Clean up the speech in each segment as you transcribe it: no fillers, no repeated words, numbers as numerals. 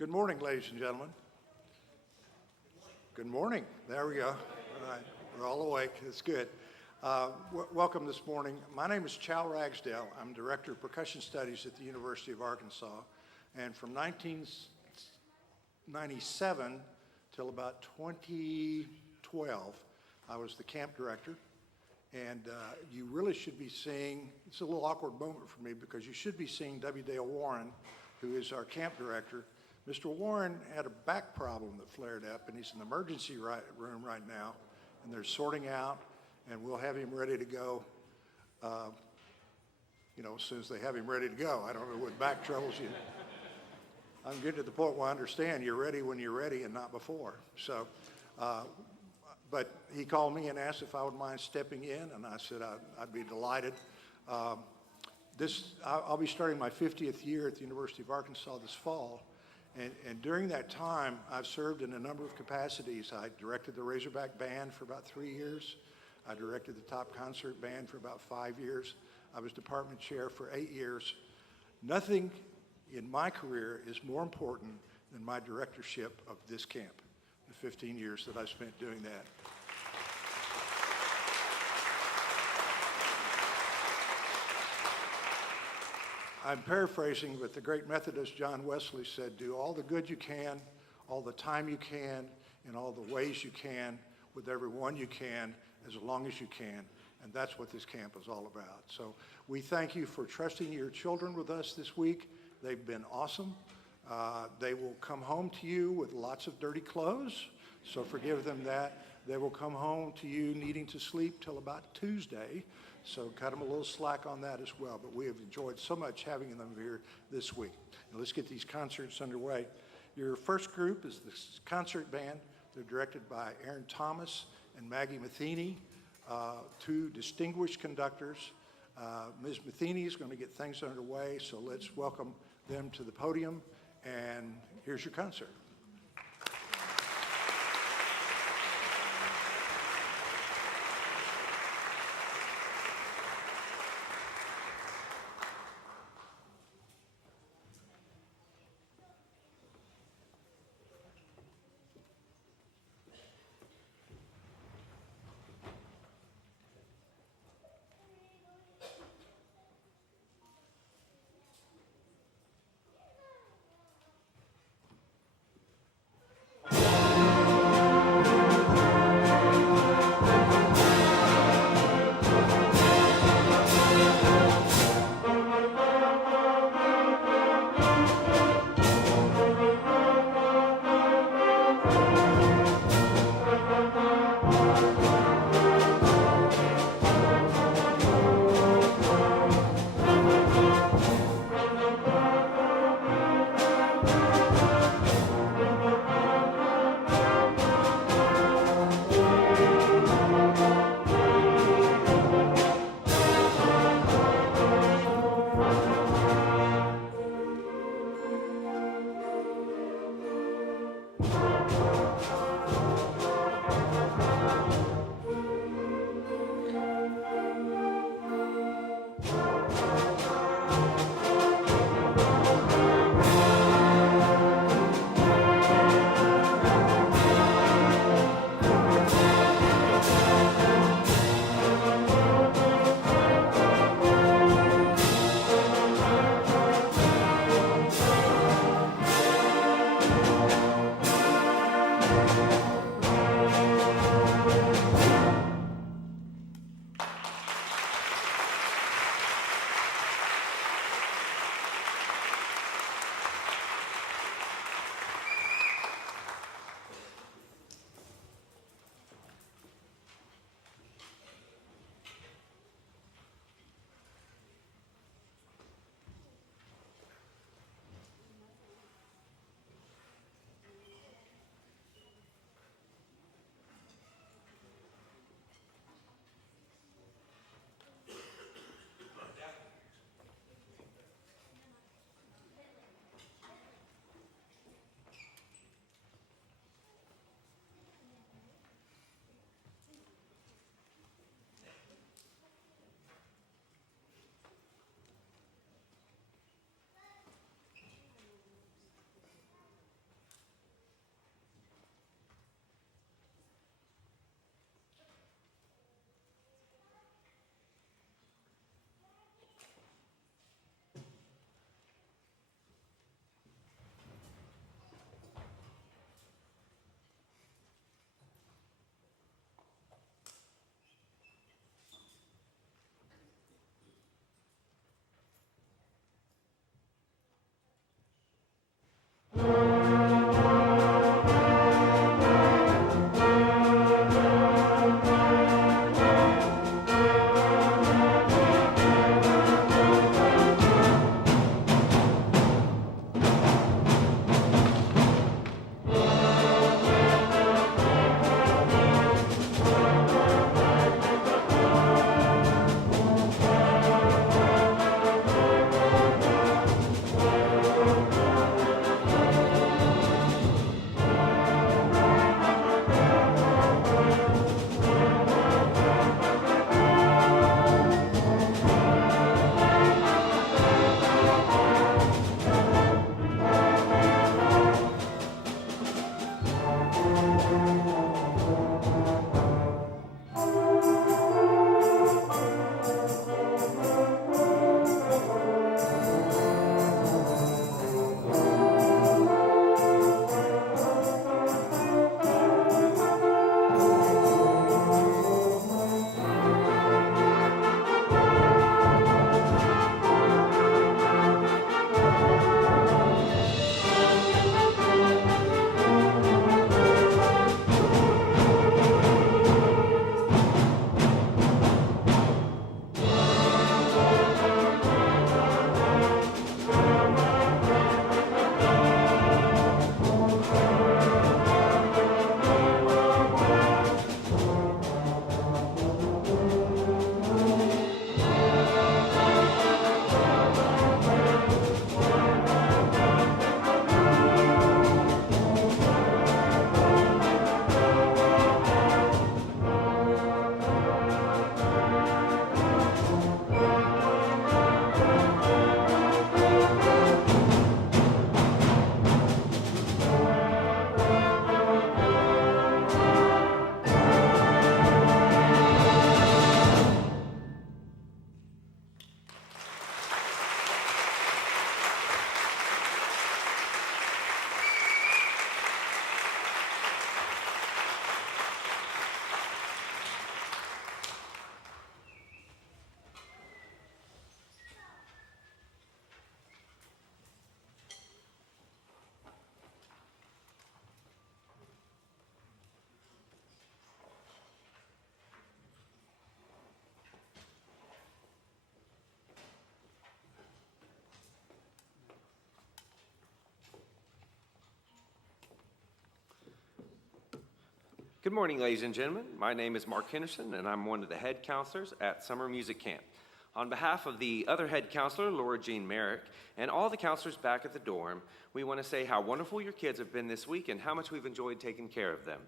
Good morning, ladies and gentlemen. Good morning. There we go. All right, we're all awake. That's good. Welcome this morning. My name is Ragsdale. I'm Director of Percussion Studies at the University of Arkansas. And from 1997 till about 2012, I was the camp director. And you really should be seeing, it's a little awkward moment for me because you should be seeing W. Dale Warren, who is our camp director. Mr. Warren had a back problem that flared up, and he's in the emergency room right now, and they're sorting out, and we'll have him ready to go, as soon as they have him ready to go. I don't know what back troubles you. I'm getting to the point where I understand you're ready when you're ready and not before. So, but he called me and asked if I would mind stepping in, and I said I'd be delighted. I'll be starting my 50th year at the University of Arkansas this fall. And during that time, I've served in a number of capacities. I directed the Razorback Band for about 3 years. I directed the Top Concert Band for about 5 years. I was department chair for 8 years. Nothing in my career is more important than my directorship of this camp, the 15 years that I spent doing that. I'm paraphrasing, but the great Methodist John Wesley said, do all the good you can, all the time you can, in all the ways you can, with everyone you can, as long as you can. And that's what this camp is all about. So we thank you for trusting your children with us this week. They've been awesome. They will come home to you with lots of dirty clothes, so forgive them that. They will come home to you needing to sleep till about Tuesday. So cut them a little slack on that as well. But we have enjoyed so much having them here this week. Now let's get these concerts underway. Your first group is the concert band. They're directed by Aaron Thomas and Maggie Matheny, two distinguished conductors. Ms. Matheny is going to get things underway, so let's welcome them to the podium. And here's your concert. Good morning, ladies and gentlemen. My name is Mark Henderson, and I'm one of the head counselors at Summer Music Camp. On behalf of the other head counselor, Laura Jean Merrick, and all the counselors back at the dorm, we want to say how wonderful your kids have been this week and how much we've enjoyed taking care of them.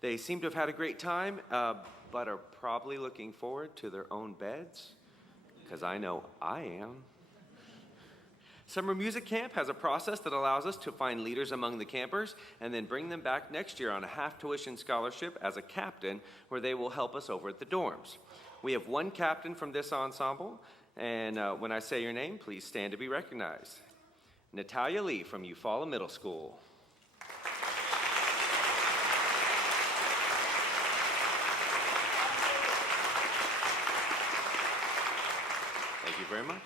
They seem to have had a great time, but are probably looking forward to their own beds, because I know I am. Summer Music Camp has a process that allows us to find leaders among the campers and then bring them back next year on a half-tuition scholarship as a captain, where they will help us over at the dorms. We have one captain from this ensemble, and when I say your name, please stand to be recognized. Natalia Lee from Eufaula Middle School. Thank you very much.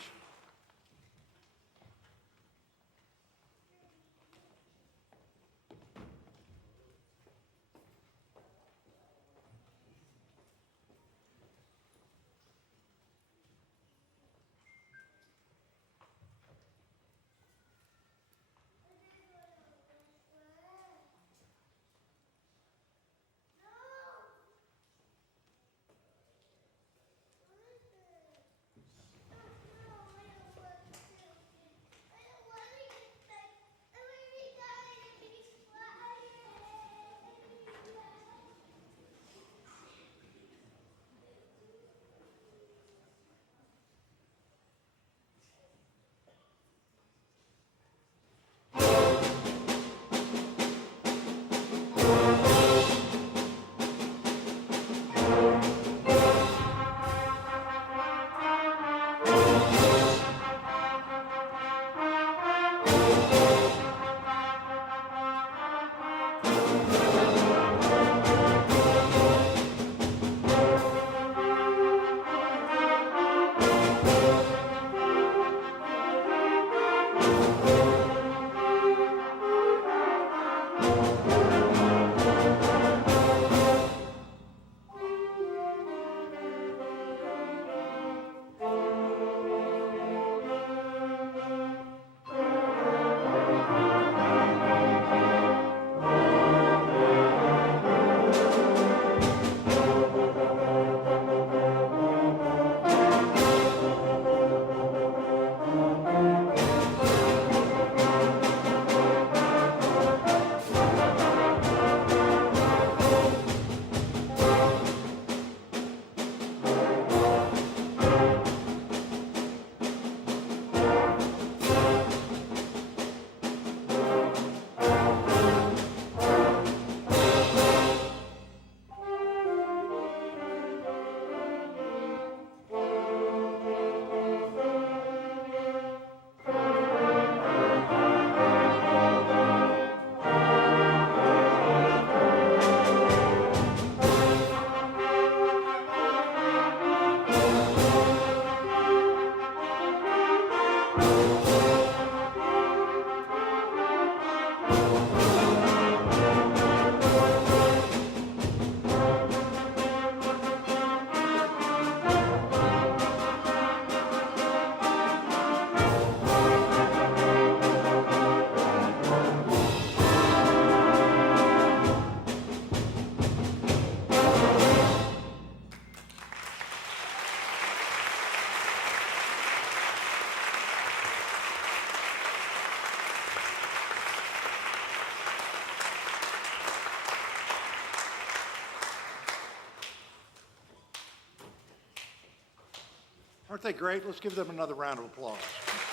Aren't they great? Let's give them another round of applause.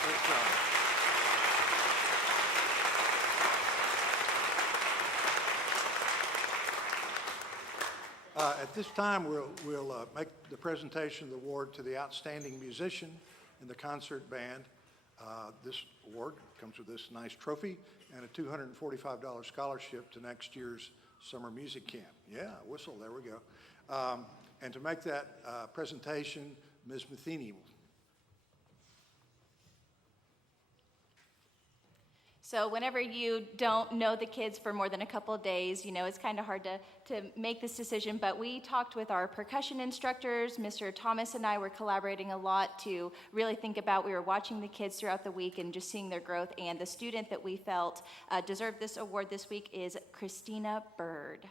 Great job. At this time, we'll make the presentation of the award to the outstanding musician in the concert band. This award comes with this nice trophy and a $245 scholarship to next year's Summer Music Camp. Yeah, whistle, there we go. And to make that presentation, Ms. Matheny. So whenever you don't know the kids for more than a couple of days, it's kind of hard to make this decision, but we talked with our percussion instructors. Mr. Thomas and I were collaborating a lot to really think about, we were watching the kids throughout the week and just seeing their growth, and the student that we felt deserved this award this week is Christina Bird.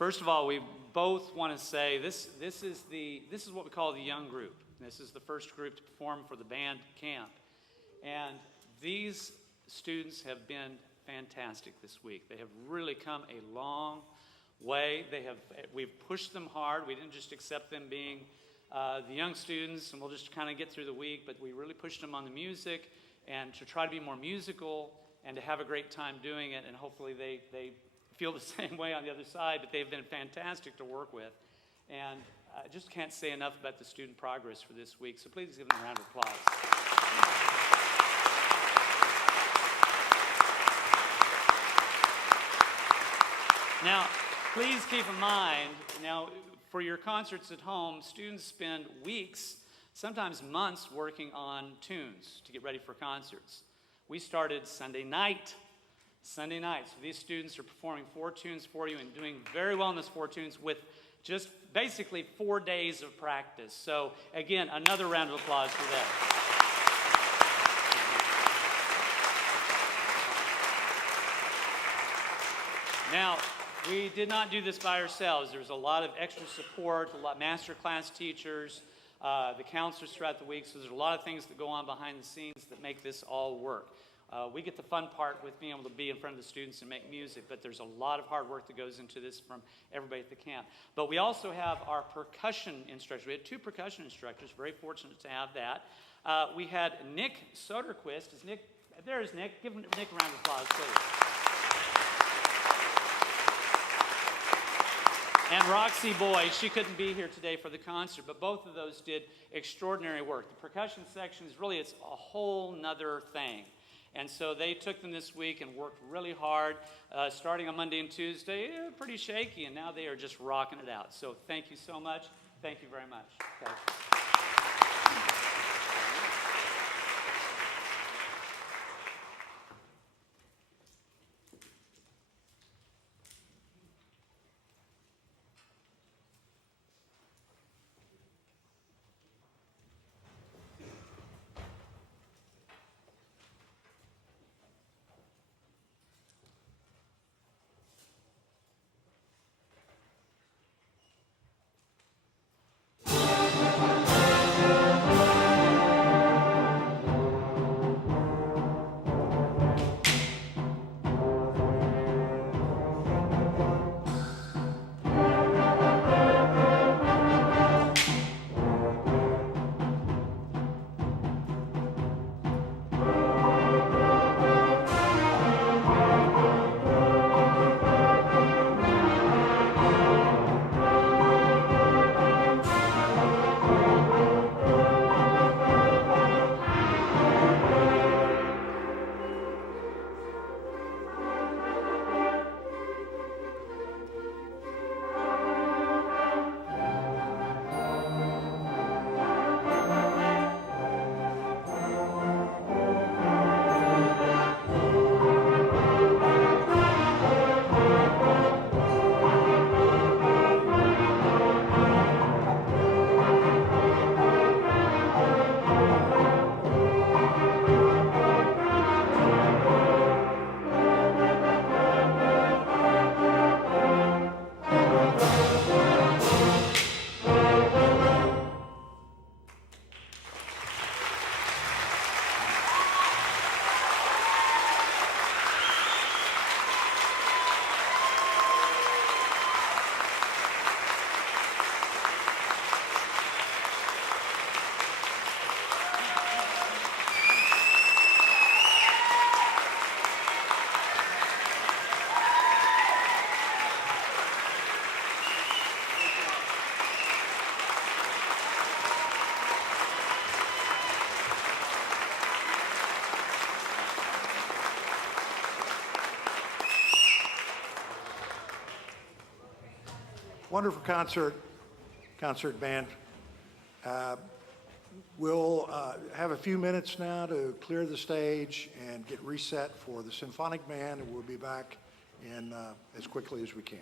First of all, we both want to say this is what we call the young group. This is the first group to perform for the band camp. And these students have been fantastic this week. They have really come a long way. We've pushed them hard. We didn't just accept them being the young students and we'll just kind of get through the week, but we really pushed them on the music and to try to be more musical and to have a great time doing it, and hopefully they feel the same way on the other side, but they've been fantastic to work with. And I just can't say enough about the student progress for this week, so please give them a round of applause. Now, please keep in mind, for your concerts at home, students spend weeks, sometimes months, working on tunes to get ready for concerts. We started Sunday night. So these students are performing 4 tunes for you and doing very well in those 4 tunes with just basically 4 days of practice. So again, another round of applause for them. Now, we did not do this by ourselves. There was a lot of extra support, a lot of master class teachers, the counselors throughout the week. So there's a lot of things that go on behind the scenes that make this all work. We get the fun part with being able to be in front of the students and make music, but there's a lot of hard work that goes into this from everybody at the camp. But we also have our percussion instructors. We had 2 percussion instructors, very fortunate to have that. We had Nick Soderquist. There's Nick. Give Nick a round of applause, please. And Roxy Boy, she couldn't be here today for the concert, but both of those did extraordinary work. The percussion section is really, it's a whole nother thing. And so they took them this week and worked really hard, starting on Monday and Tuesday, pretty shaky, and now they are just rocking it out. So thank you so much. Thank you very much. Okay. Wonderful concert band. We'll have a few minutes now to clear the stage and get reset for the symphonic band, and we'll be back in as quickly as we can.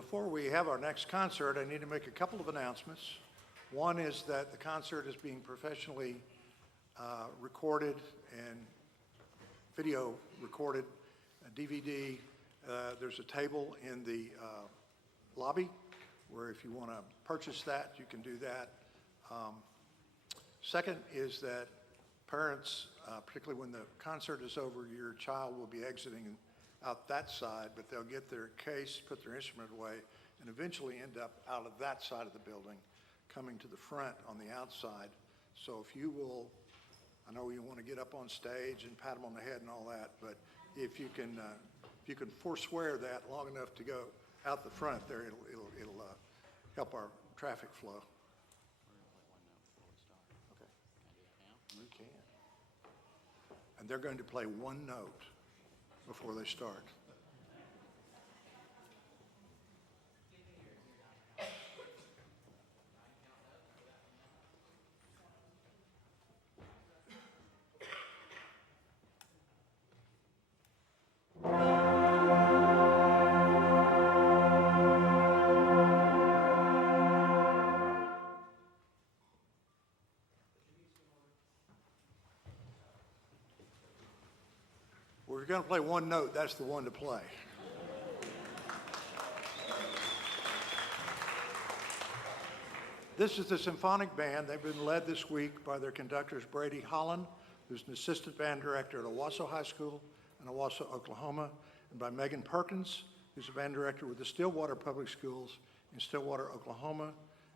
Before we have our next concert, I need to make a couple of announcements. One is that the concert is being professionally recorded and video recorded, DVD. There's a table in the lobby where if you want to purchase that, you can do that. Second is that parents, particularly when the concert is over, your child will be exiting out that side, but they'll get their case, put their instrument away, and eventually end up out of that side of the building, coming to the front on the outside. So if you will, I know you want to get up on stage and pat them on the head and all that, but if you can forswear that long enough to go out the front there, it'll help our traffic flow. Okay. We can. And they're going to play one note before they start. We're going to play one note, that's the one to play. This is the Symphonic Band. They've been led this week by their conductors Brady Holland, who's an assistant band director at Owasso High School in Owasso, Oklahoma, and by Megan Perkins, who's a band director with the Stillwater Public Schools in Stillwater, Oklahoma,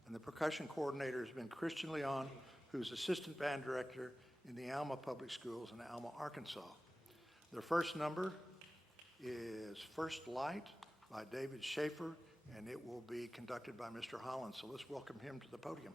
and the percussion coordinator has been Christian Leon, who's assistant band director in the Alma Public Schools in Alma, Arkansas. Their first number is First Light by David Schaefer, and it will be conducted by Mr. Holland. So let's welcome him to the podium.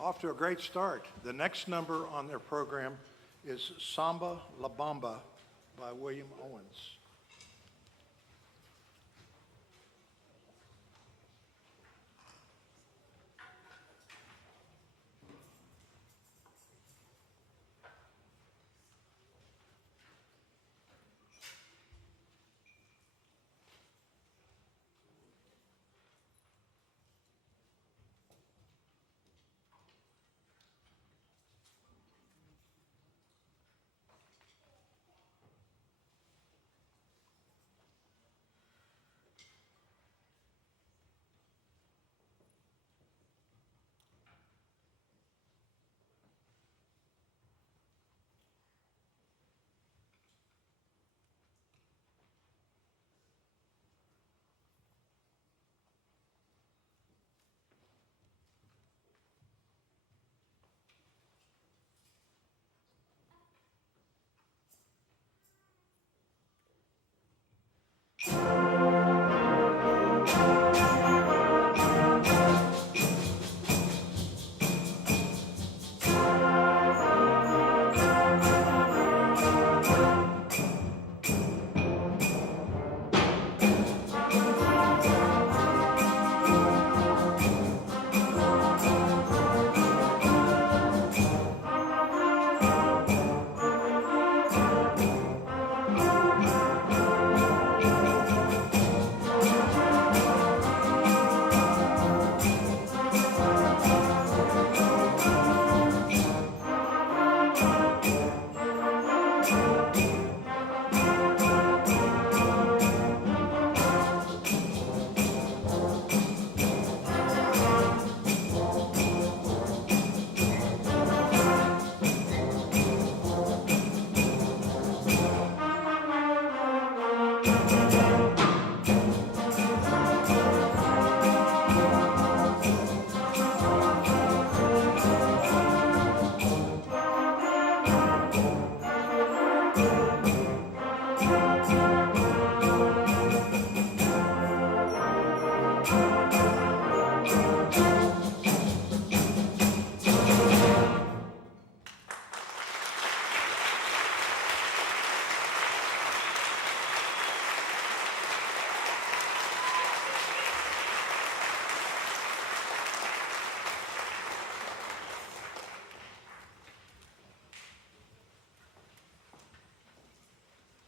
Off to a great start. The next number on their program is Samba La Bamba by William Owens.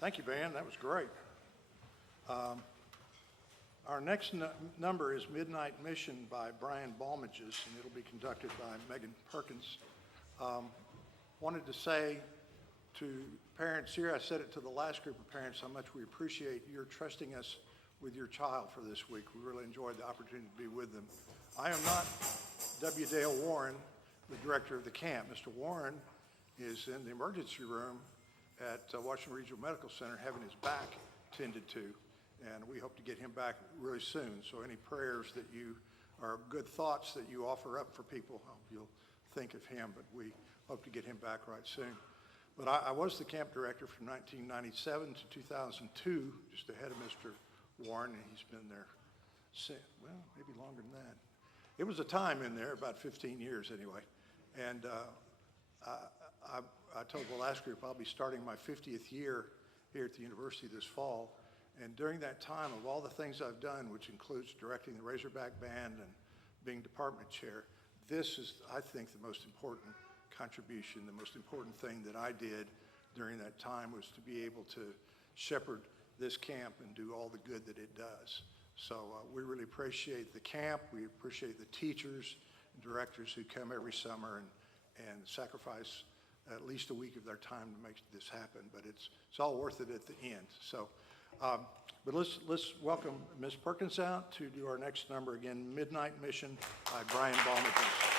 Thank you, band. That was great. Our next number is Midnight Mission by Brian Balmages, and it'll be conducted by Megan Perkins. Wanted to say to parents here, I said it to the last group of parents, how much we appreciate your trusting us with your child for this week. We really enjoyed the opportunity to be with them. I am not W. Dale Warren, the director of the camp. Mr. Warren is in the emergency room at Washington Regional Medical Center having his back tended to, and we hope to get him back really soon. So any prayers that you, or good thoughts that you offer up for people, I hope you'll think of him, but we hope to get him back right soon. But I was the camp director from 1997 to 2002, just ahead of Mr. Warren, and he's been there since, well, maybe longer than that. It was a time in there, about 15 years anyway. And I told the last group I'll be starting my 50th year here at the university this fall. And during that time, of all the things I've done, which includes directing the Razorback Band and being department chair, this is, I think, the most important contribution. The most important thing that I did during that time was to be able to shepherd this camp and do all the good that it does. So we really appreciate the camp. We appreciate the teachers and directors who come every summer and sacrifice at least a week of their time to make this happen. But it's all worth it at the end. So, but let's welcome Ms. Perkins out to do our next number again, Midnight Mission by Brian Balmages.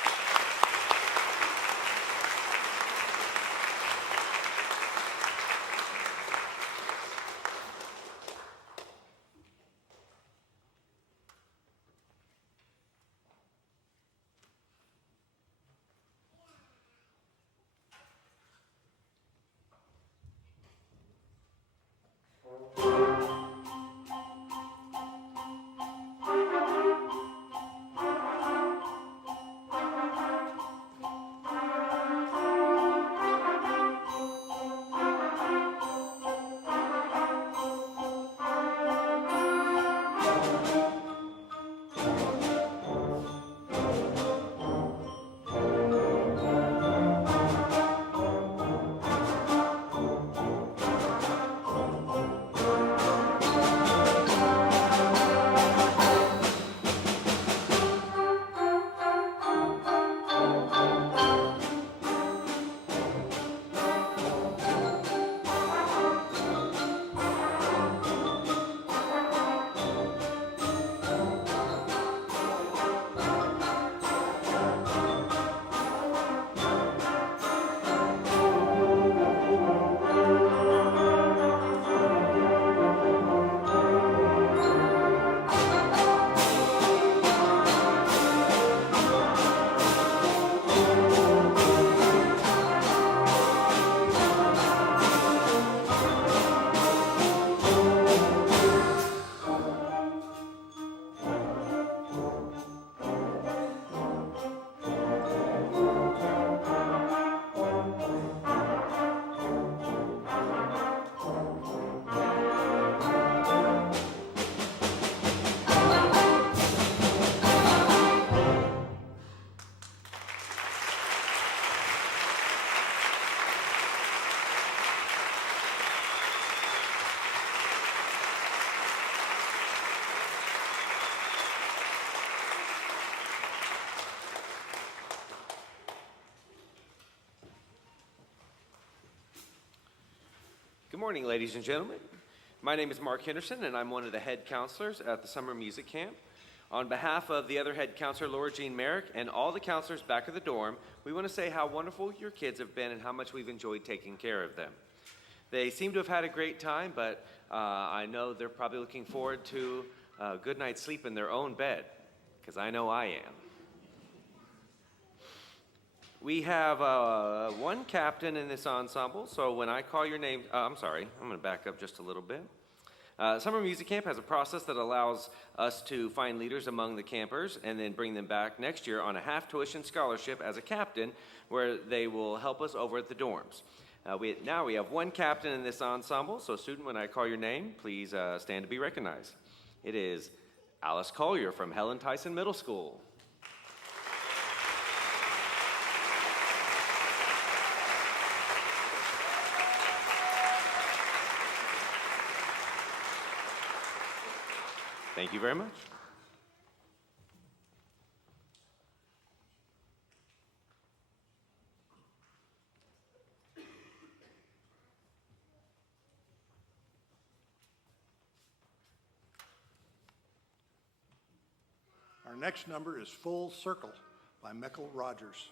Good morning, ladies and gentlemen. My name is Mark Henderson, and I'm one of the head counselors at the summer music camp. On behalf of the other head counselor, Laura Jean Merrick, and all the counselors back at the dorm, we want to say how wonderful your kids have been and how much we've enjoyed taking care of them. They seem to have had a great time, but I know they're probably looking forward to a good night's sleep in their own bed, because I know I am. We have one captain in this ensemble, so when I call your name, I'm sorry, I'm going to back up just a little bit. Summer Music Camp has a process that allows us to find leaders among the campers and then bring them back next year on a half-tuition scholarship as a captain where they will help us over at the dorms. Now we have one captain in this ensemble, so student, when I call your name, please stand to be recognized. It is Alice Collier from Helen Tyson Middle School. Thank you very much. Our next number is Full Circle by Michael Rogers.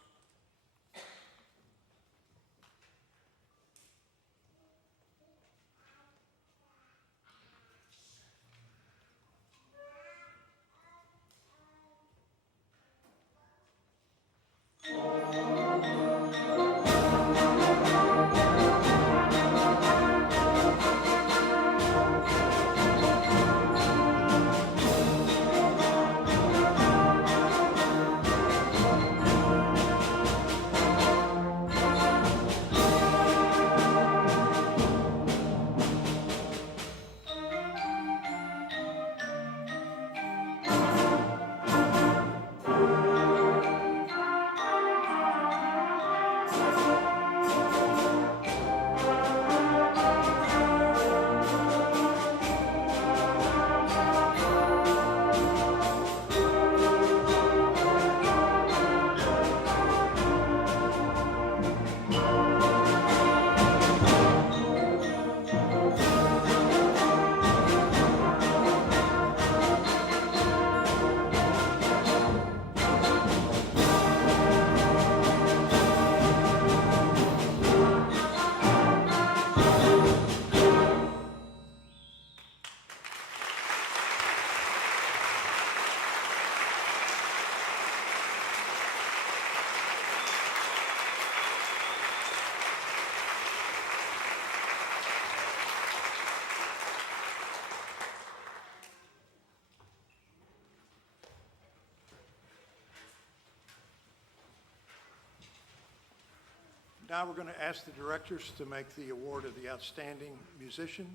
Now we're going to ask the directors to make the award of the outstanding musician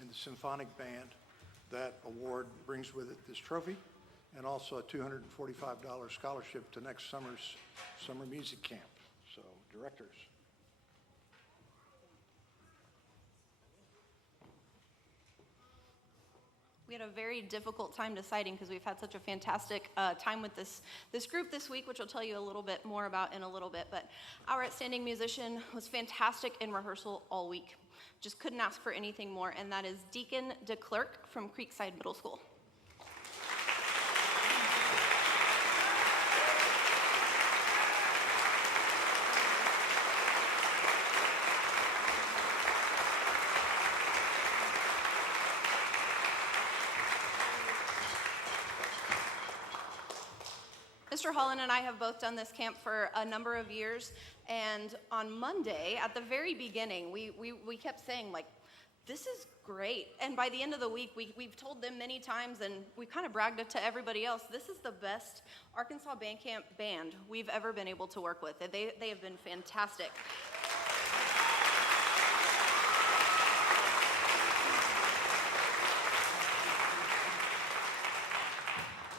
in the symphonic band. That award brings with it this trophy and also a $245 scholarship to next summer's summer music camp. So, directors. We had a very difficult time deciding because we've had such a fantastic time with this group this week, which I'll tell you a little bit more about in a little bit. But our outstanding musician was fantastic in rehearsal all week. Just couldn't ask for anything more, and that is Deacon DeClerc from Creekside Middle School. Mr. Holland and I have both done this camp for a number of years, and on Monday, at the very beginning, we kept saying, like, this is great. And by the end of the week, we've told them many times, and we kind of bragged it to everybody else, this is the best Arkansas Band Camp band we've ever been able to work with. They have been fantastic.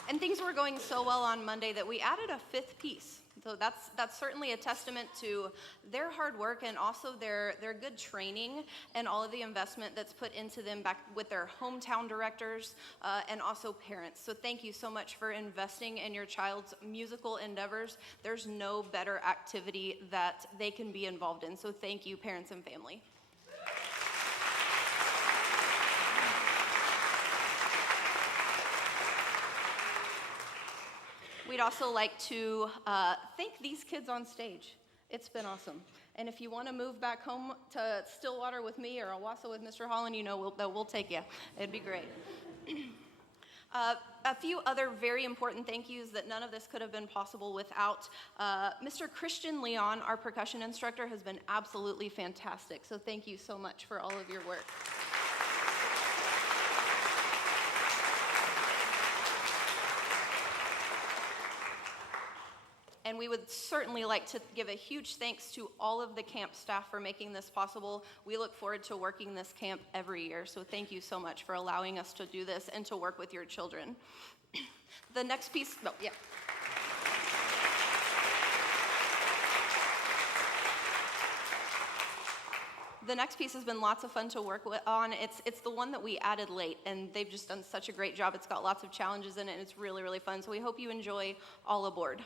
And things were going so well on Monday that we added a fifth piece. So that's certainly a testament to their hard work and also their good training and all of the investment that's put into them back with their hometown directors and also parents. So thank you so much for investing in your child's musical endeavors. There's no better activity that they can be involved in. So thank you, parents and family. We'd also like to thank these kids on stage. It's been awesome. And if you want to move back home to Stillwater with me or Owasso with Mr. Holland, you know we'll take you. It'd be great. A few other very important thank yous that none of this could have been possible without. Mr. Christian Leon, our percussion instructor, has been absolutely fantastic. So thank you so much for all of your work. And we would certainly like to give a huge thanks to all of the camp staff for making this possible. We look forward to working this camp every year, so thank you so much for allowing us to do this and to work with your children. The next piece, The next piece has been lots of fun to work on. It's the one that we added late, and they've just done such a great job. It's got lots of challenges in it, and it's really, really fun. So we hope you enjoy All Aboard.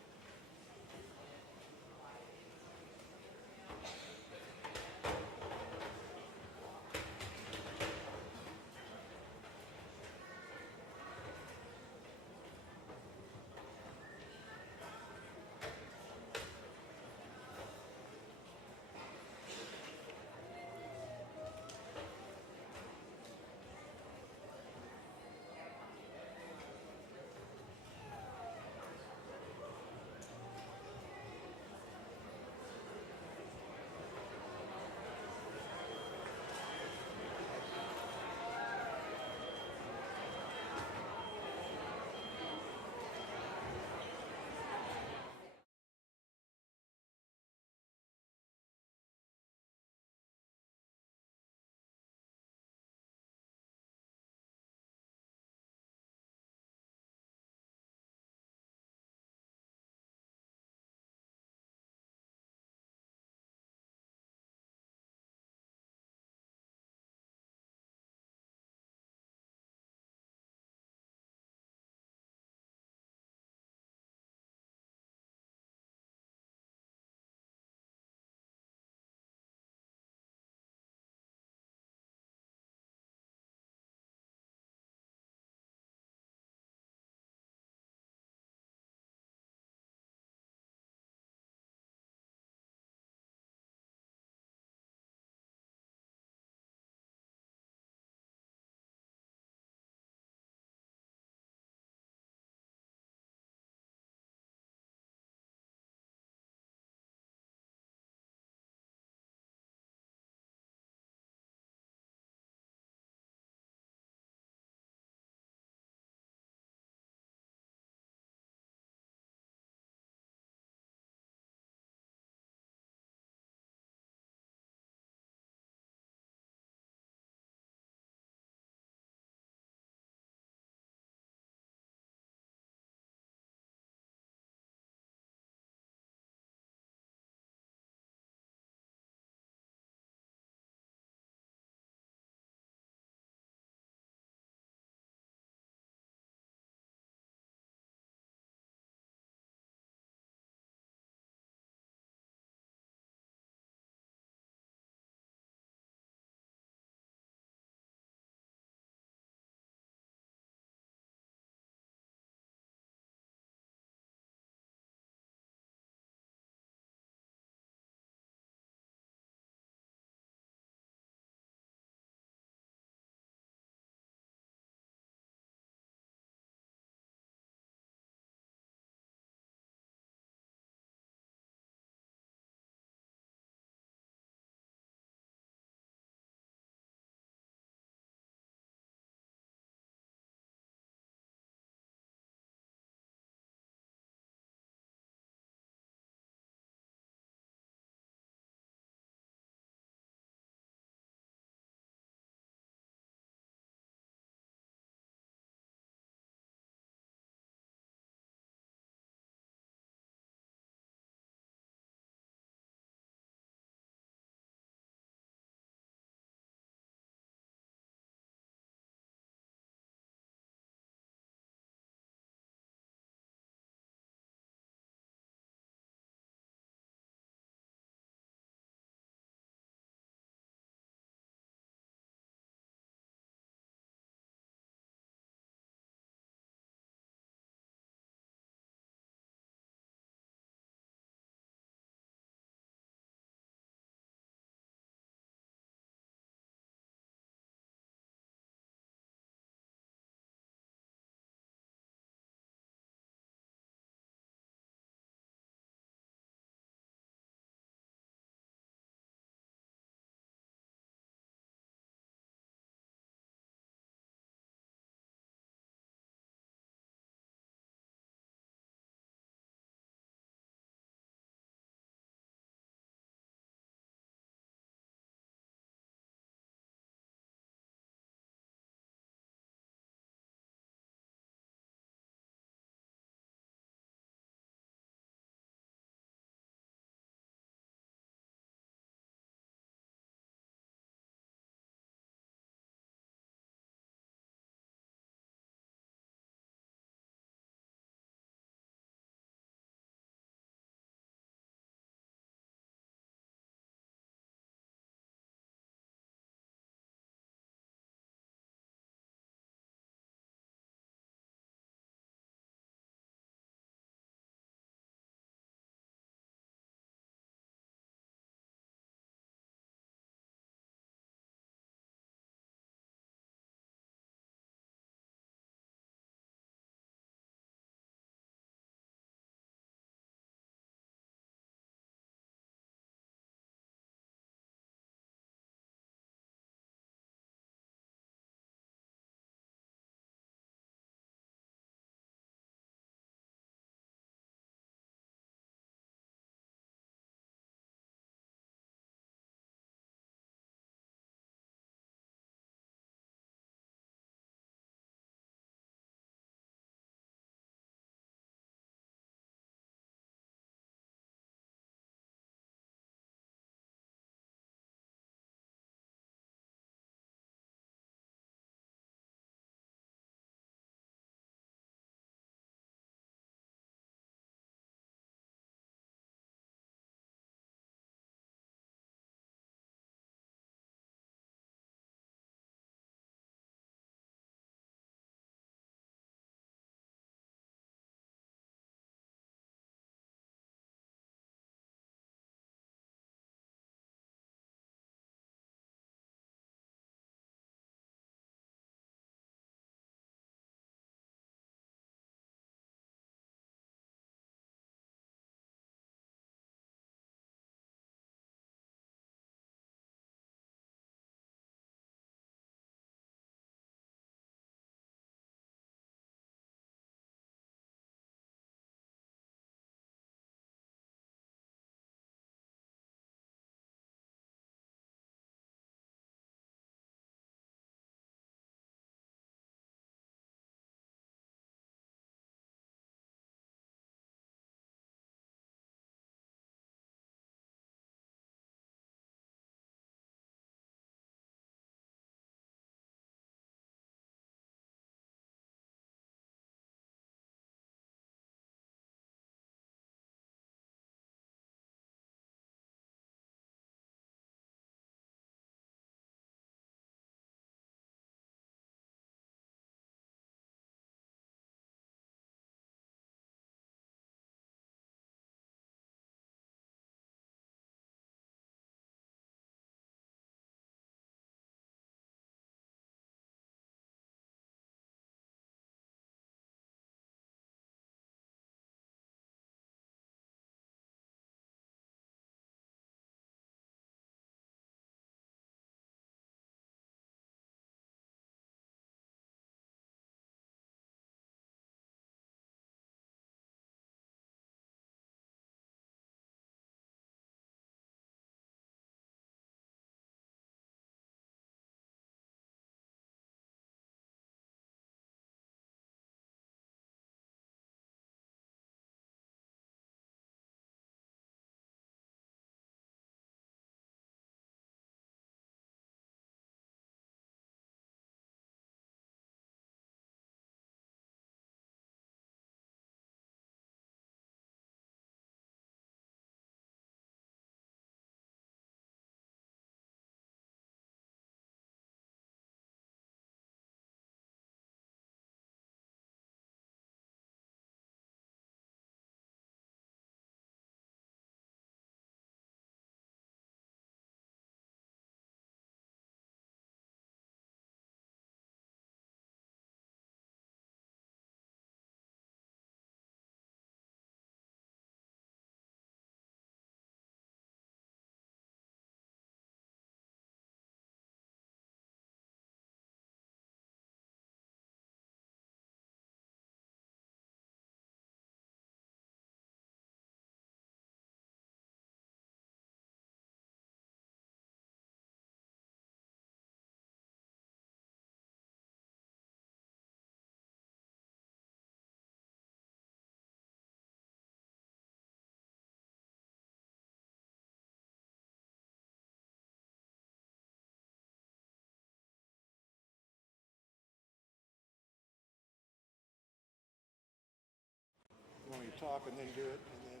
talk and then do it and then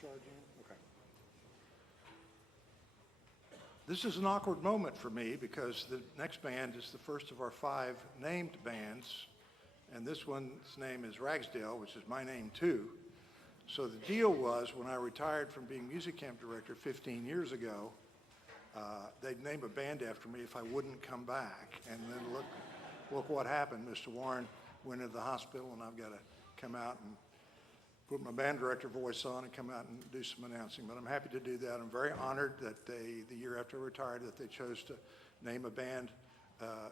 charge in? Okay. This is an awkward moment for me because the next band is the first of our 5 named bands, and this one's name is Ragsdale, which is my name too. So the deal was when I retired from being music camp director 15 years ago, they'd name a band after me if I wouldn't come back. And then look what happened. Mr. Warren went into the hospital, and I've got to come out and put my band director voice on and come out and do some announcing. But I'm happy to do that. I'm very honored that the year after I retired, that they chose to name a band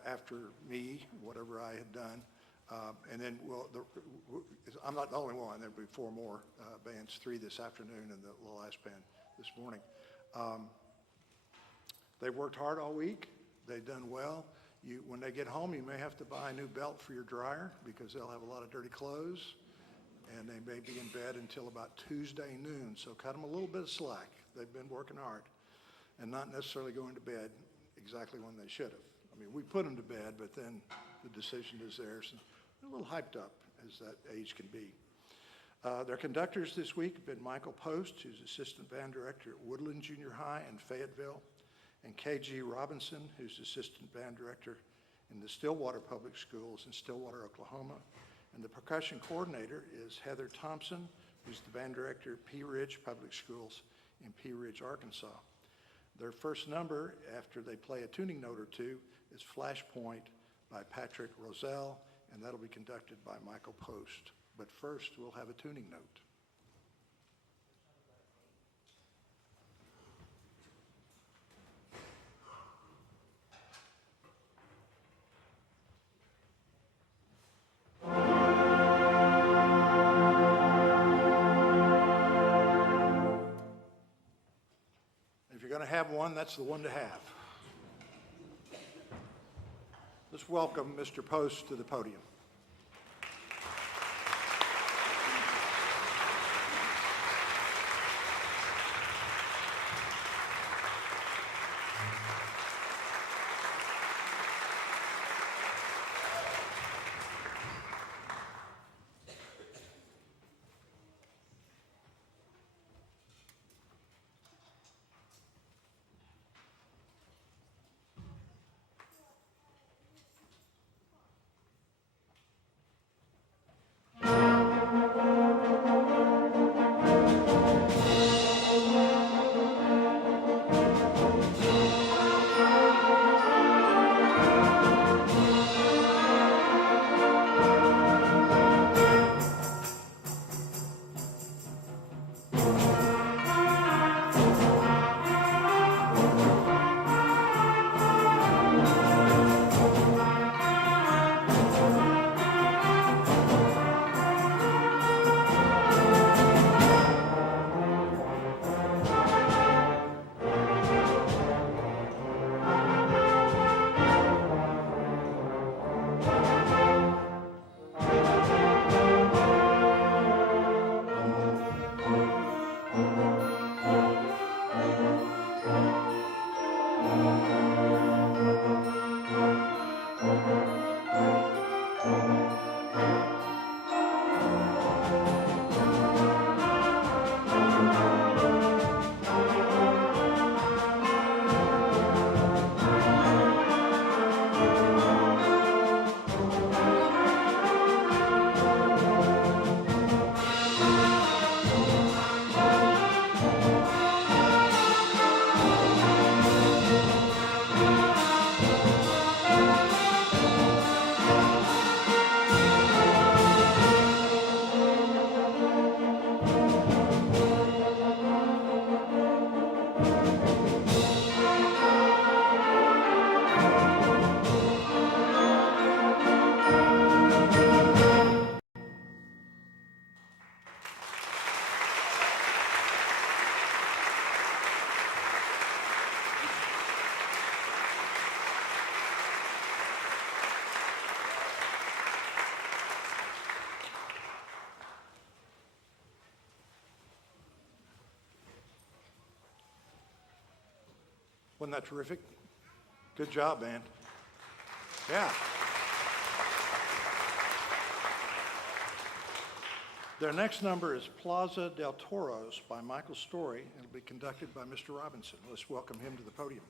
after me, whatever I had done. And then, I'm not the only one. There'll be 4 more bands, 3 this afternoon and the last band this morning. They've worked hard all week. They've done well. When they get home, you may have to buy a new belt for your dryer because they'll have a lot of dirty clothes, and they may be in bed until about Tuesday noon. So cut them a little bit of slack. They've been working hard and not necessarily going to bed exactly when they should have. I mean, we put them to bed, but then the decision is theirs. And they're a little hyped up as that age can be. Their conductors this week have been Michael Post, who's assistant band director at Woodland Junior High in Fayetteville, and K.G. Robinson, who's assistant band director in the Stillwater Public Schools in Stillwater, Oklahoma. And the percussion coordinator is Heather Thompson, who's the band director at Pea Ridge Public Schools in Pea Ridge, Arkansas. Their first number, after they play a tuning note or two, is Flashpoint by Patrick Roselle, and that'll be conducted by Michael Post. But first, we'll have a tuning note. If you're going to have one, that's the one to have. Let's welcome Mr. Post to the podium. Wasn't that terrific? Good job, man. Yeah. Their next number is Plaza del Toros by Michael Story, and it'll be conducted by Mr. Robinson. Let's welcome him to the podium.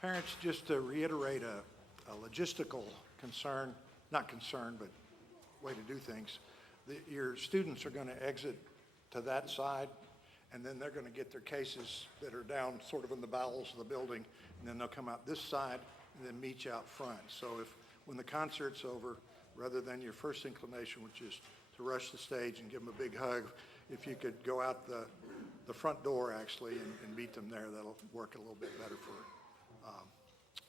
Parents, just to reiterate a logistical concern, not concern, but way to do things. Your students are going to exit to that side, and then they're going to get their cases that are down sort of in the bowels of the building, and then they'll come out this side and then meet you out front. So when the concert's over, rather than your first inclination, which is to rush the stage and give them a big hug, if you could go out the front door actually and meet them there, that'll work a little bit better for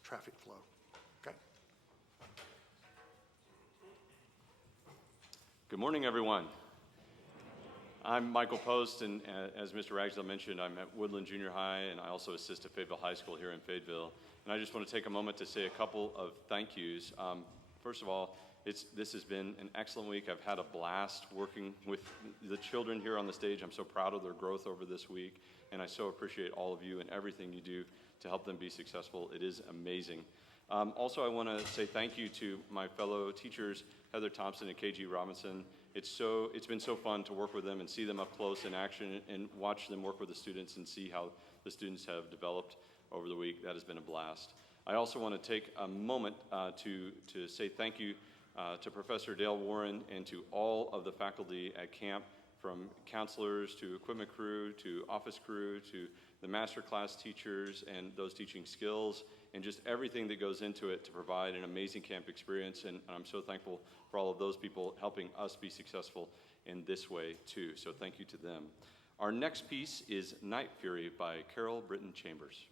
traffic flow. Okay. Good morning, everyone. I'm Michael Post, and as Mr. Ragsdale mentioned, I'm at Woodland Junior High, and I also assist at Fayetteville High School here in Fayetteville. And I just want to take a moment to say a couple of thank yous. First of all, this has been an excellent week. I've had a blast working with the children here on the stage. I'm so proud of their growth over this week, and I so appreciate all of you and everything you do to help them be successful. It is amazing. Also, I want to say thank you to my fellow teachers, Heather Thompson and KG Robinson. It's been so fun to work with them and see them up close in action and watch them work with the students and see how the students have developed over the week. That has been a blast. I also want to take a moment to say thank you to Professor Dale Warren and to all of the faculty at camp, from counselors to equipment crew to office crew to the master class teachers and those teaching skills and just everything that goes into it to provide an amazing camp experience. And I'm so thankful for all of those people helping us be successful in this way too. So thank you to them. Our next piece is Night Fury by Carol Britton Chambers.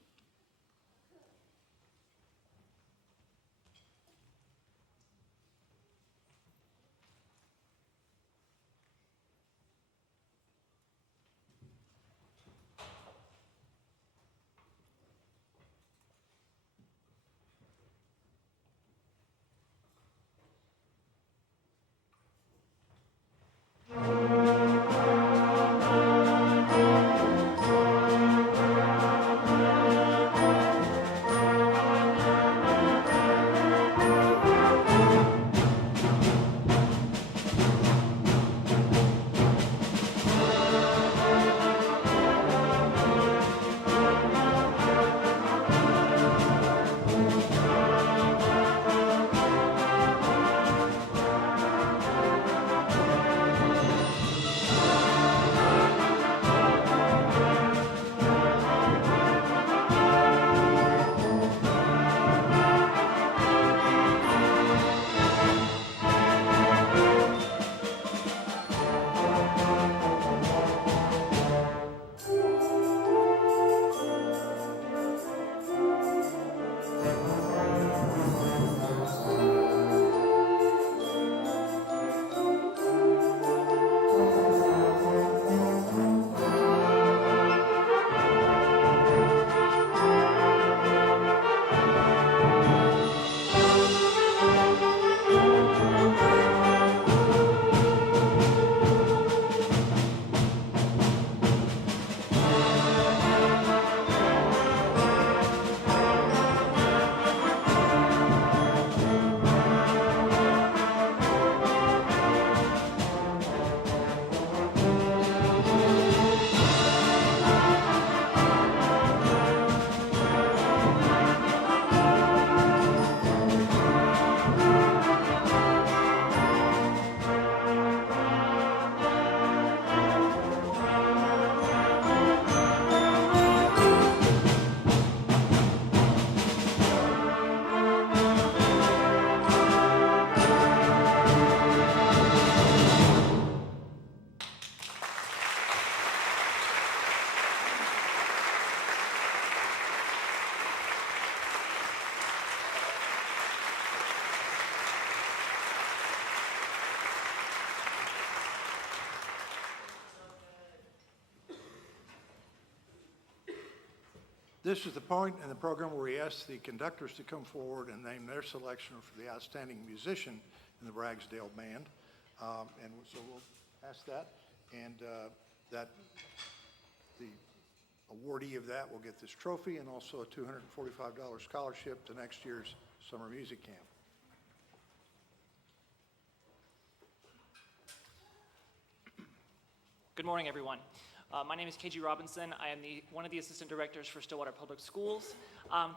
Thank you. This is the point in the program where we ask the conductors to come forward and name their selection for the outstanding musician in the Ragsdale Band. And so we'll ask that, and that the awardee of that will get this trophy and also a $245 scholarship to next year's summer music camp. Good morning, everyone. My name is KG Robinson. I am one of the assistant directors for Stillwater Public Schools.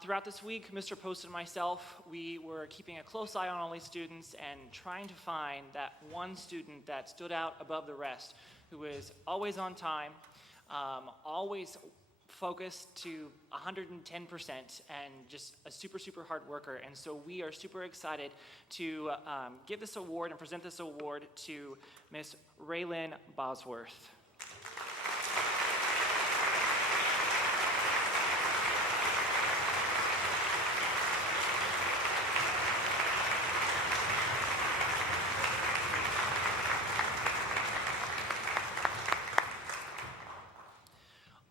Throughout this week, Mr. Post and myself, we were keeping a close eye on all these students and trying to find that one student that stood out above the rest, who is always on time, always focused to 110%, and just a super, super hard worker. And so we are super excited to give this award and present this award to Miss Raylyn Bosworth.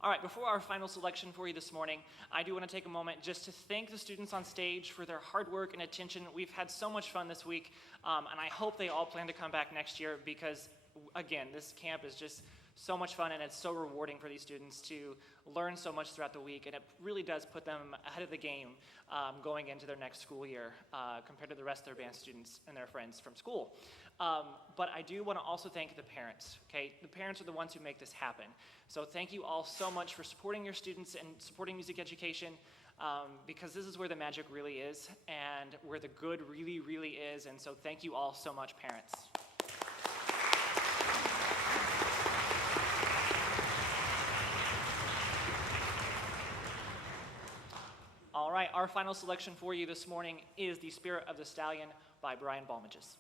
All right, before our final selection for you this morning, I do want to take a moment just to thank the students on stage for their hard work and attention. We've had so much fun this week, and I hope they all plan to come back next year because, again, this camp is just so much fun, and it's so rewarding for these students to learn so much throughout the week, and it really does put them ahead of the game going into their next school year compared to the rest of their band students and their friends from school. But I do want to also thank the parents, okay? The parents are the ones who make this happen. So thank you all so much for supporting your students and supporting music education because this is where the magic really is and where the good really, really is. And so thank you all so much, parents. All right, our final selection for you this morning is The Spirit of the Stallion by Brian Balmages.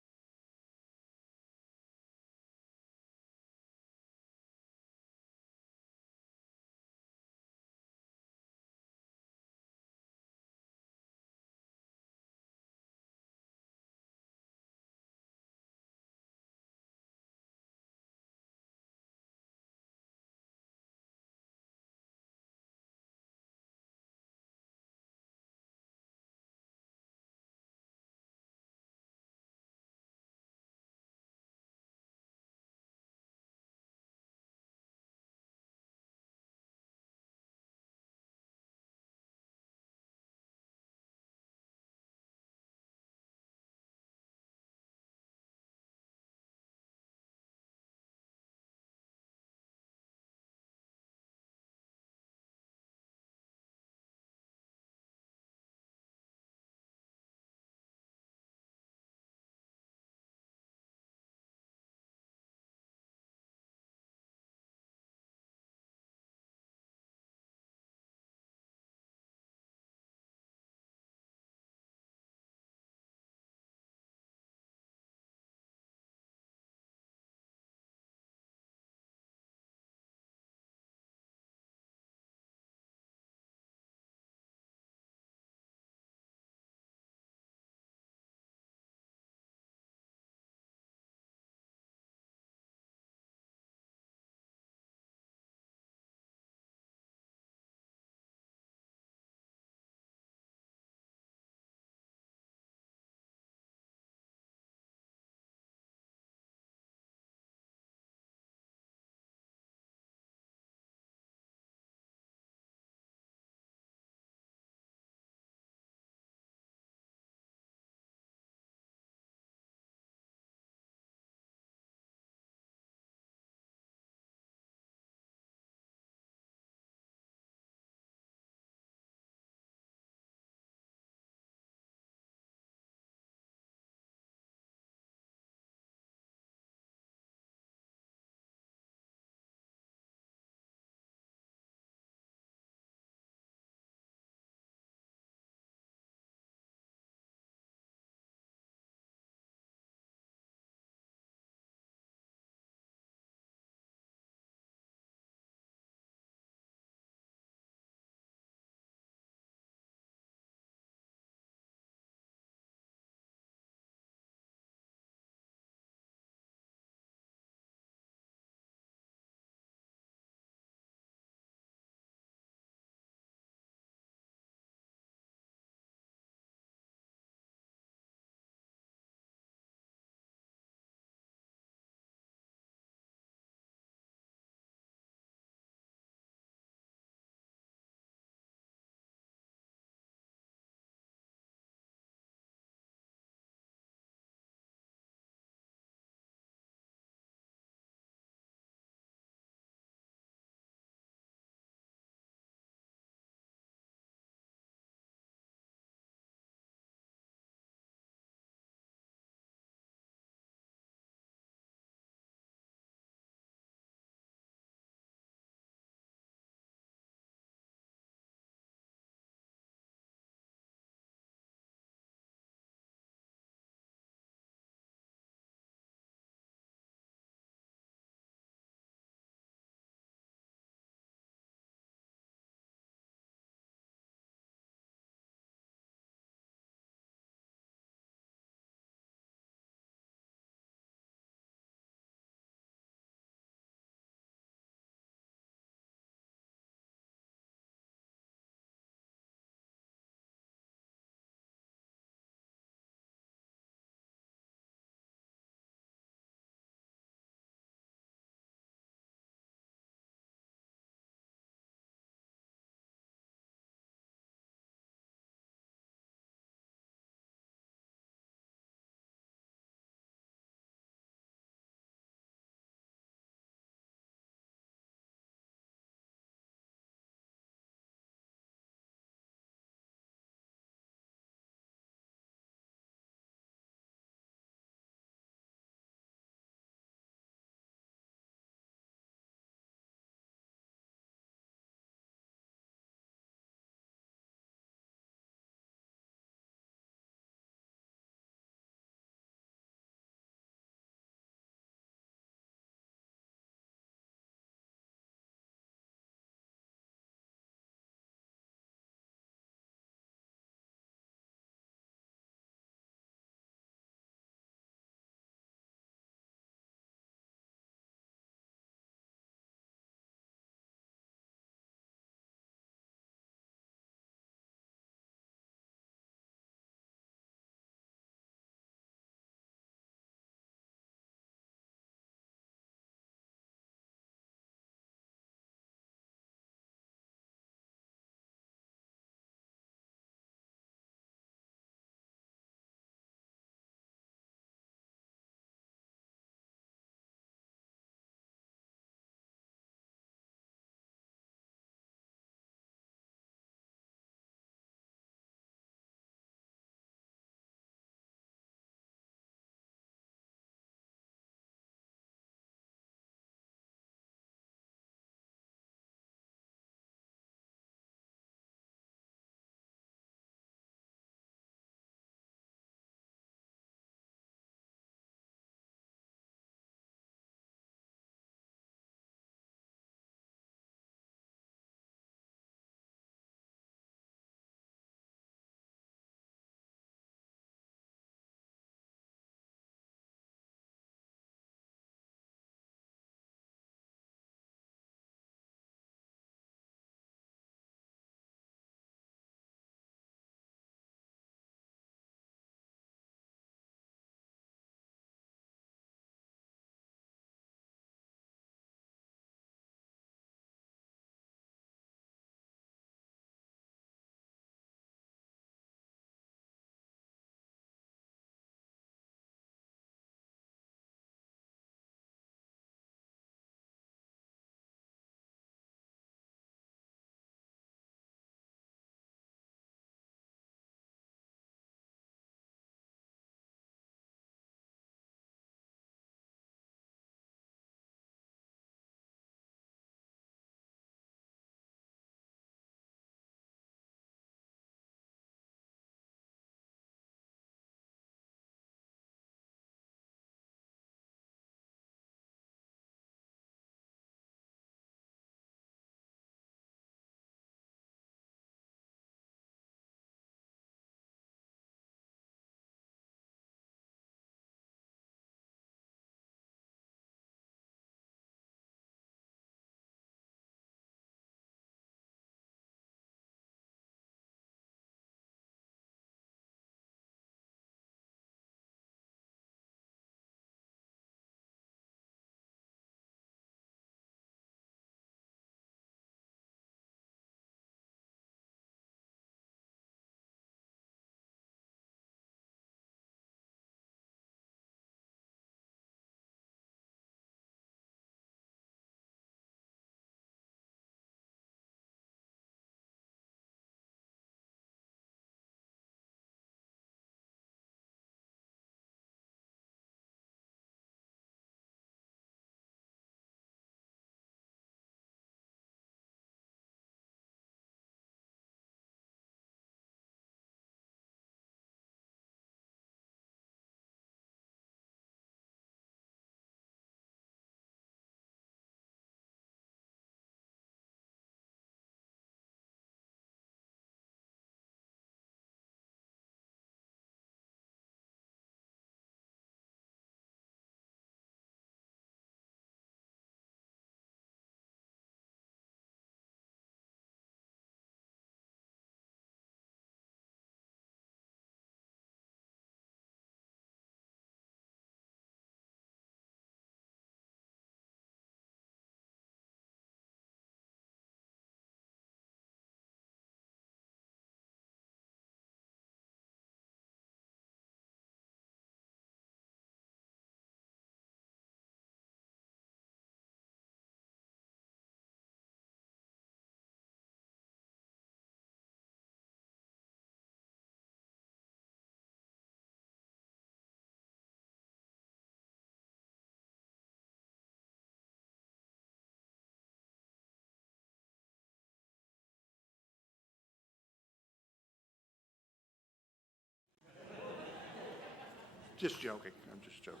Just joking. I'm just joking.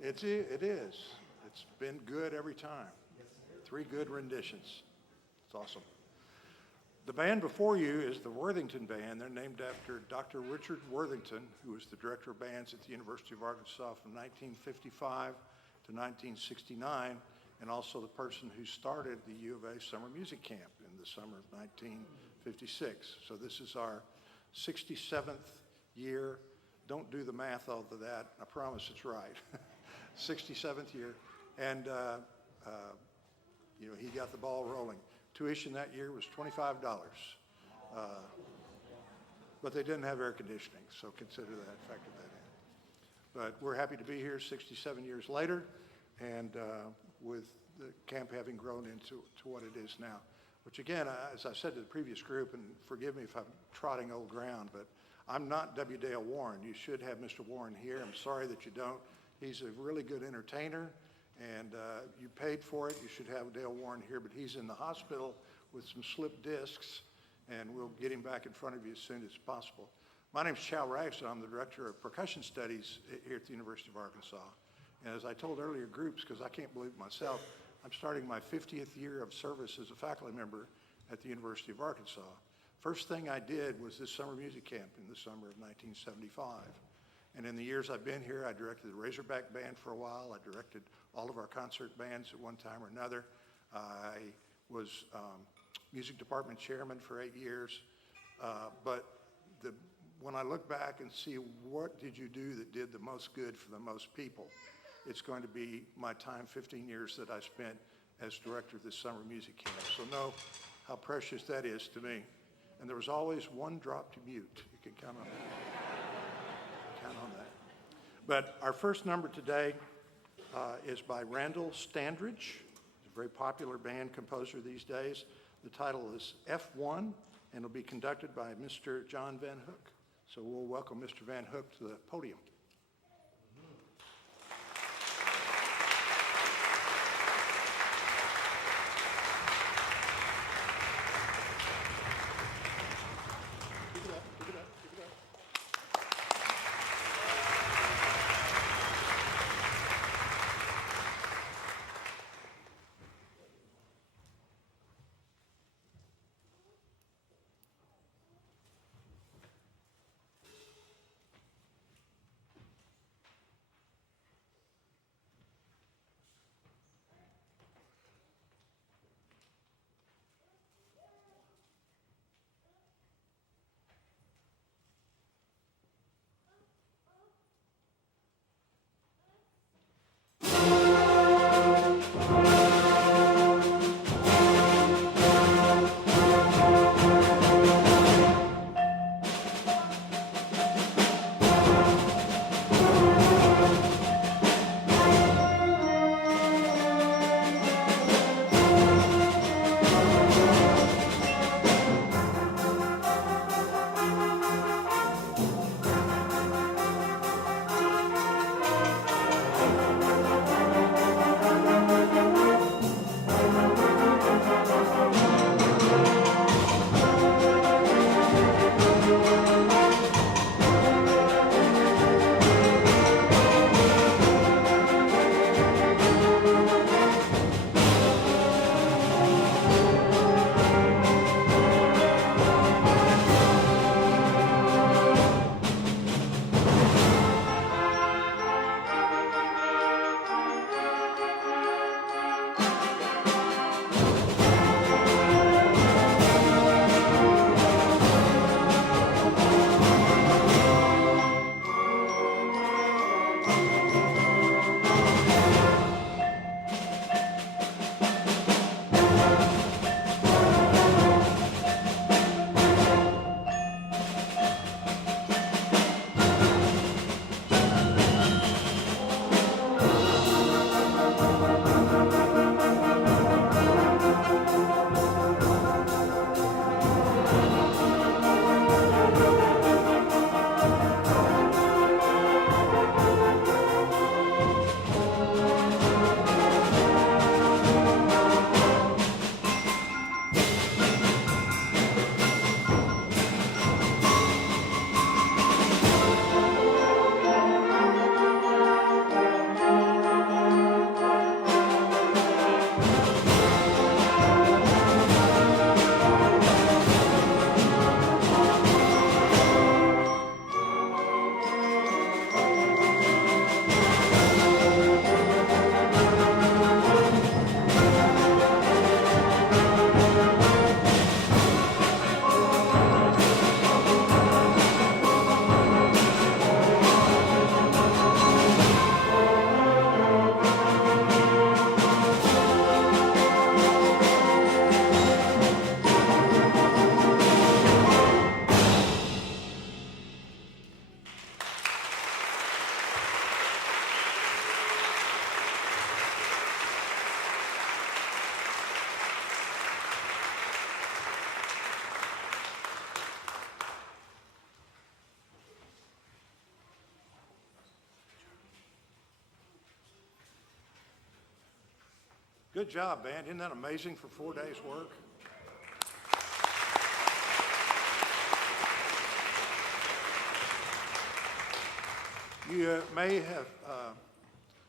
It is. It's been good every time. 3 good renditions. It's awesome. The band before you is the Worthington Band. They're named after Dr. Richard Worthington, who was the director of bands at the University of Arkansas from 1955 to 1969, and also the person who started the U of A Summer Music Camp in the summer of 1956. So this is our 67th year. Don't do the math off of that. I promise it's right. 67th year. And, he got the ball rolling. Tuition that year was $25. But they didn't have air conditioning, so consider that, factor that in. But we're happy to be here 67 years later, and with the camp having grown into what it is now. Which again, as I said to the previous group, and forgive me if I'm trotting old ground, but I'm not W. Dale Warren. You should have Mr. Warren here. I'm sorry that you don't. He's a really good entertainer, and you paid for it. You should have Dale Warren here, but he's in the hospital with some slipped discs, and we'll get him back in front of you as soon as possible. My name's Ragsdale. I'm the Director of Percussion Studies here at the University of Arkansas. And as I told earlier groups, because I can't believe it myself, I'm starting my 50th year of service as a faculty member at the University of Arkansas. First thing I did was this summer music camp in the summer of 1975. And in the years I've been here, I directed the Razorback Band for a while. I directed all of our concert bands at one time or another. I was music department chairman for 8 years. But when I look back and see what did you do that did the most good for the most people, it's going to be my time, 15 years that I spent as director of this summer music camp. So know how precious that is to me. And there was always one drop to mute. You can count on that. Count on that. But our first number today is by Randall Standridge. He's a very popular band composer these days. The title is F1, and it'll be conducted by Mr. John Van Hook. So we'll welcome Mr. Van Hook to the podium. Good job, band. Isn't that amazing for 4 days' work? You may have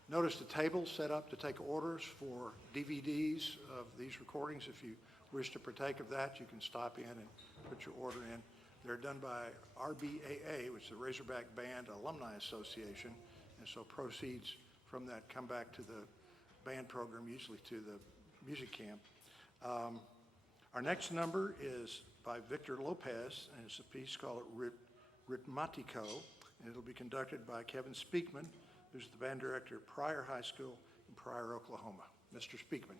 noticed a table set up to take orders for DVDs of these recordings. If you wish to partake of that, you can stop in and put your order in. They're done by RBAA, which is the Razorback Band Alumni Association, and so proceeds from that come back to the band program, usually to the music camp. Our next number is by Victor Lopez, and it's a piece called Ritmatico, and it'll be conducted by Kevin Speakman, who's the band director at Pryor High School in Pryor, Oklahoma. Mr. Speakman.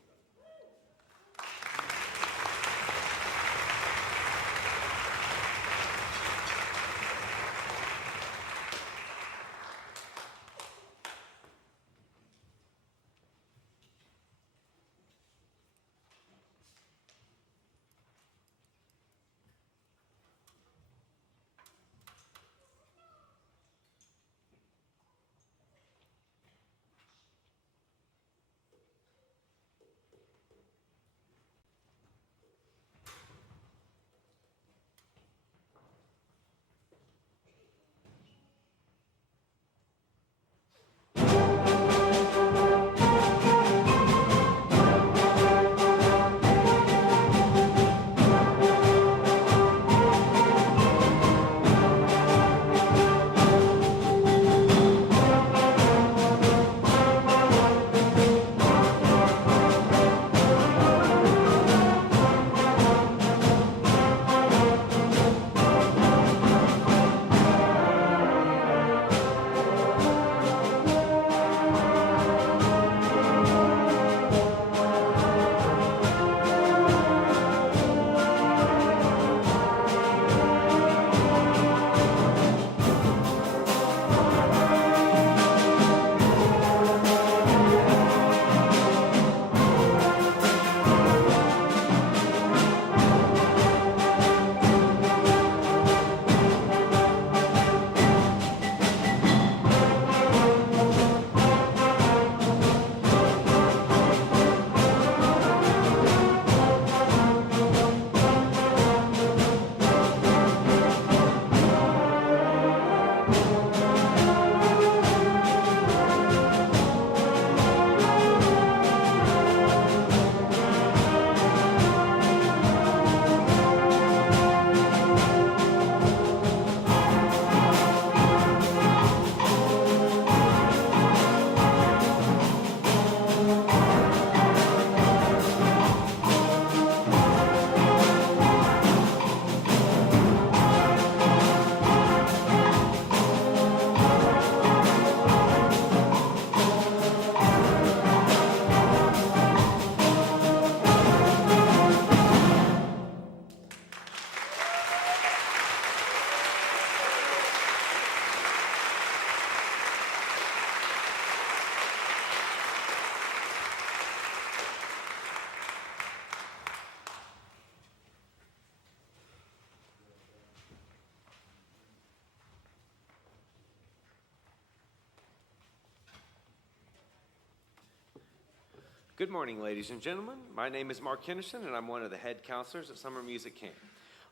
Good morning, ladies and gentlemen. My name is Mark Henderson, and I'm one of the head counselors at Summer Music Camp.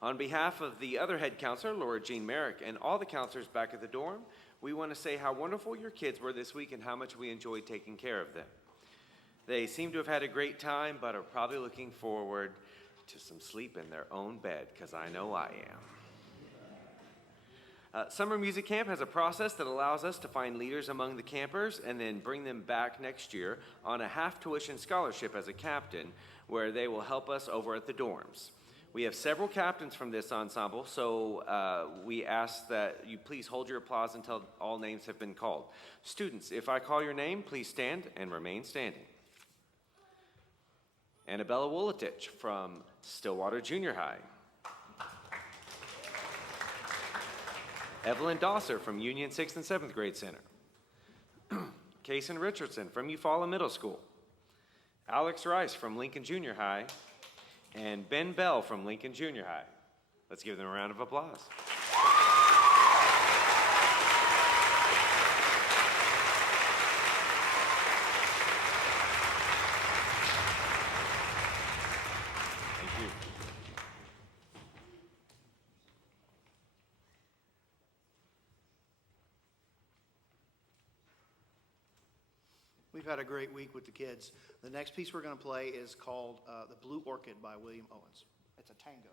On behalf of the other head counselor, Laura Jean Merrick, and all the counselors back at the dorm, we want to say how wonderful your kids were this week and how much we enjoyed taking care of them. They seem to have had a great time, but are probably looking forward to some sleep in their own bed, because I know I am. Summer Music Camp has a process that allows us to find leaders among the campers and then bring them back next year on a half-tuition scholarship as a captain, where they will help us over at the dorms. We have several captains from this ensemble, so we ask that you please hold your applause until all names have been called. Students, if I call your name, please stand and remain standing. Annabella Woolitich from Stillwater Junior High. Evelyn Dosser from Union 6th and 7th Grade Center. Kason Richardson from Eufaula Middle School. Alex Rice from Lincoln Junior High. And Ben Bell from Lincoln Junior High. Let's give them a round of applause. you. We've had a great week with the kids. The next piece we're going to play is called The Blue Orchid by William Owens. It's a tango.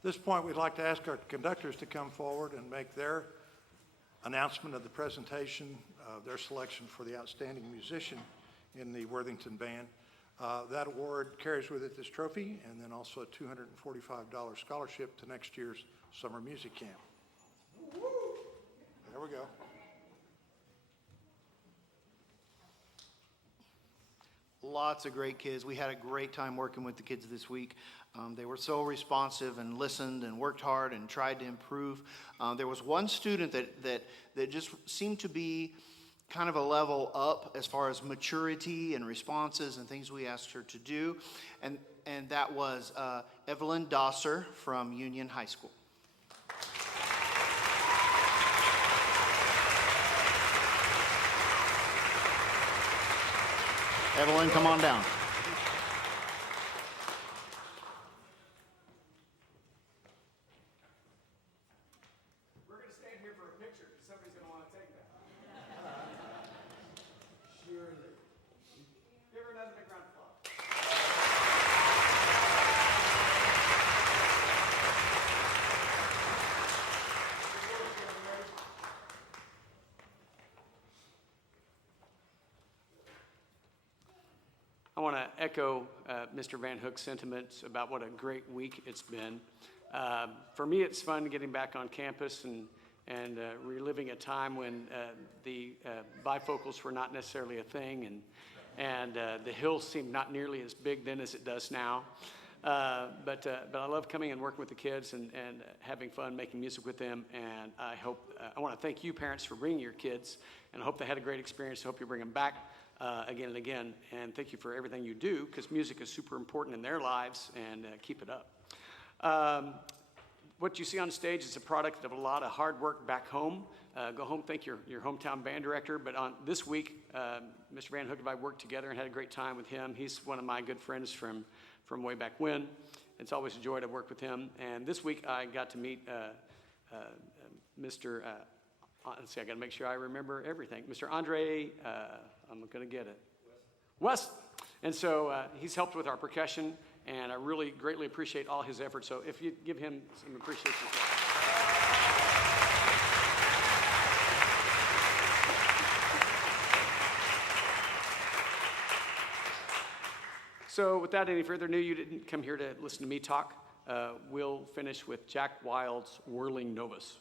At this point, we'd like to ask our conductors to come forward and make their announcement of the presentation, their selection for the outstanding musician in the Worthington band. That award carries with it this trophy and then also a $245 scholarship to next year's summer music camp. There we go. Lots of great kids. We had a great time working with the kids this week. They were so responsive and listened and worked hard and tried to improve. There was one student that just seemed to be kind of a level up as far as maturity and responses and things we asked her to do. And that was Evelyn Dosser from Union High School. Evelyn, come on down. We're going to stand here for a picture because somebody's going to want to take that. Surely. Give her another big round of applause. I want to echo Mr. Van Hook's sentiments about what a great week it's been. For me, it's fun getting back on campus and reliving a time when the bifocals were not necessarily a thing, and the hill seemed not nearly as big then as it does now. But I love coming and working with the kids and having fun making music with them. And I want to thank you parents for bringing your kids, and I hope they had a great experience. I hope you bring them back again and again. And thank you for everything you do, because music is super important in their lives, and keep it up. What you see on stage is a product of a lot of hard work back home. Go home, thank your hometown band director. But on this week, Mr. Van Hook and I worked together and had a great time with him. He's one of my good friends from way back when. It's always a joy to work with him. And this week I got to meet Mr. Let's see, I got to make sure I remember everything. Mr. Andre, I'm going to get it. West. And so he's helped with our percussion, and I really greatly appreciate all his efforts. So if you give him some appreciation as well. So without any further ado, you didn't come here to listen to me talk. We'll finish with Jack Wild's Whirling Novus.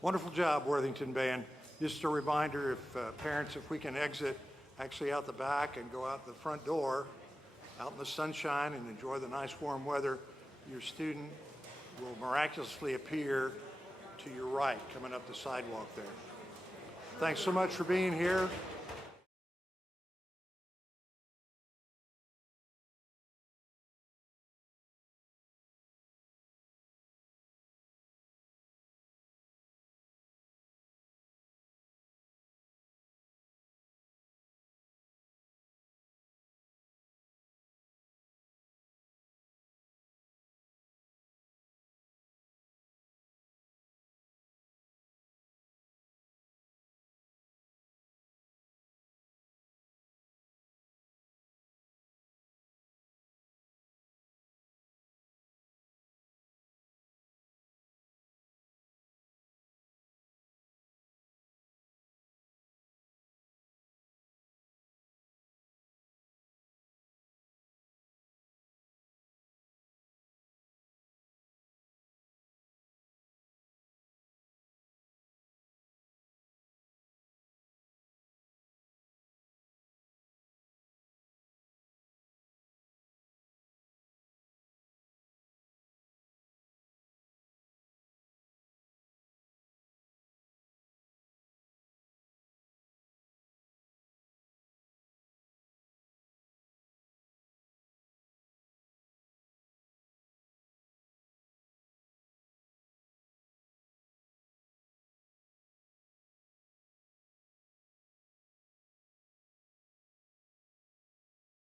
Wonderful job, Worthington Band. Just a reminder, if parents, if we can exit actually out the back and go out the front door, out in the sunshine and enjoy the nice warm weather, your student will miraculously appear to your right, coming up the sidewalk there. Thanks so much for being here.